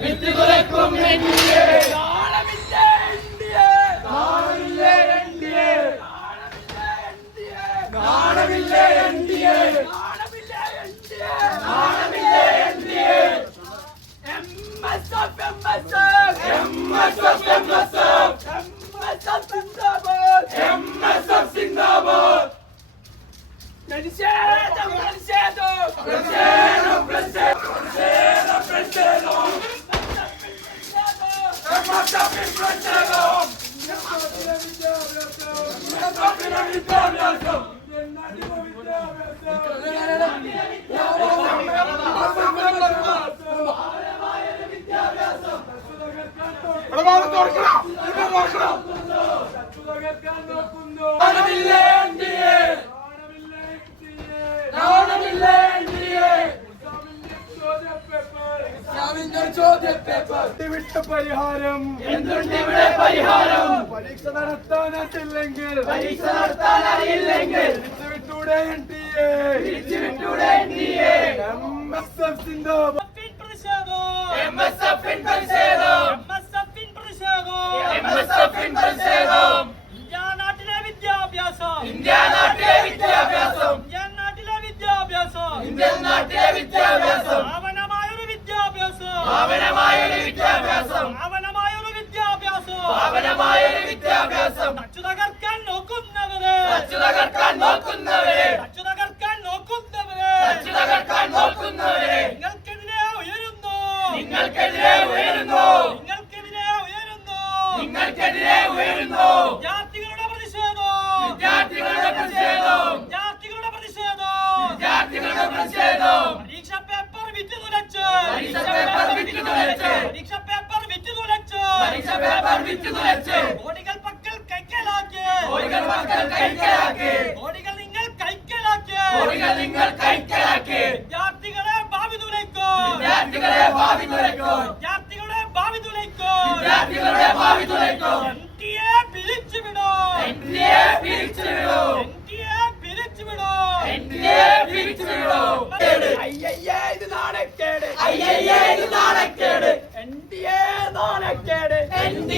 വിത്തുതുലക്കും NDA നാണമില്ല NDA നാണമില്ല NDA സിന്ദാബാദ് പ്രതിഷേധം പരിഹാരം പരീക്ഷ നടത്താനായില്ലെങ്കിൽ വിട്ടൂടെ MSF സിന്ദാബാദ് നിങ്ങൾക്കെതിരെ ഉയരുന്നു വിദ്യാർത്ഥികളുടെ പ്രതിഷേധം പരീക്ഷ പേപ്പർ വിറ്റുതുലച്ച് കോടികൾ പക്കൽ കൈക്കലാക്കി കോടികൾ നിങ്ങൾ കൈക്കലാക്കി വിദ്യാർത്ഥികളെ ഭാവി തുലയ്ക്കോ NTA പിരിച്ചുവിടോ ഇത് നാണക്കേട് NTA നാണക്കേട് ഇത്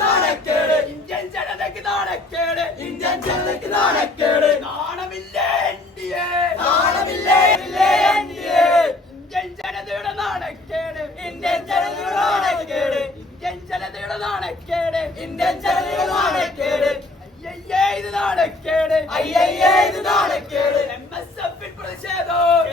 നാണക്കേട് ഇന്ത്യൻ ജനതയ്ക്ക് നാണക്കേട് നാണമില്ല NTA ഇന്ത്യൻ ജനതയുടെ നാണക്കേട് ഇന്ത്യൻ ജനതയുടെ നാണക്കേട് ഇത് നാണക്കേട് MSFിൽ പ്രതിഷേധം